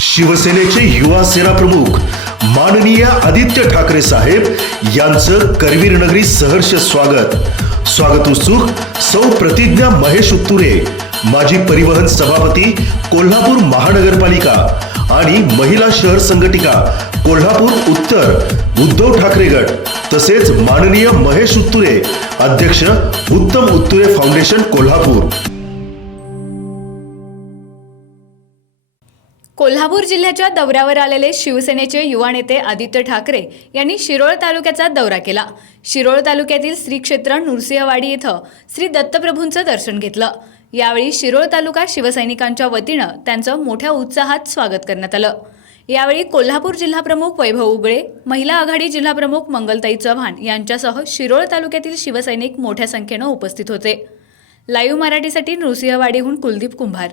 शिवसेनेचे युवा सेना प्रमुख माननीय आदित्य ठाकरे साहेब यांचं करवीर नगरी सहर्ष स्वागत. स्वागत उत्सुक सौ प्रतिज्ञा महेश उत्तुरे माजी परिवहन सभापती कोल्हापूर महानगरपालिका आणि महिला शहर संघटिका कोल्हापूर उत्तर उद्धव ठाकरे गट तसेच माननीय महेश उत्तुरे अध्यक्ष उत्तम उत्तुरे फाउंडेशन कोल्हापूर. कोल्हापूर जिल्ह्याच्या दौऱ्यावर आलेले शिवसेनेचे युवा नेते आदित्य ठाकरे यांनी शिरोळ तालुक्याचा दौरा केला. शिरोळ तालुक्यातील श्री क्षेत्र नृसिंहवाडी इथं श्री दत्तप्रभूंचं दर्शन घेतलं. यावेळी शिरोळ तालुका शिवसैनिकांच्या वतीनं त्यांचं मोठ्या उत्साहात स्वागत करण्यात आलं. यावेळी कोल्हापूर जिल्हाप्रमुख वैभव उगळे महिला आघाडी जिल्हाप्रमुख मंगलताई चव्हाण यांच्यासह शिरोळ तालुक्यातील शिवसैनिक मोठ्या संख्येनं उपस्थित होते. लाईव्ह मराठीसाठी नृसिंहवाडीहून कुलदीप कुंभार.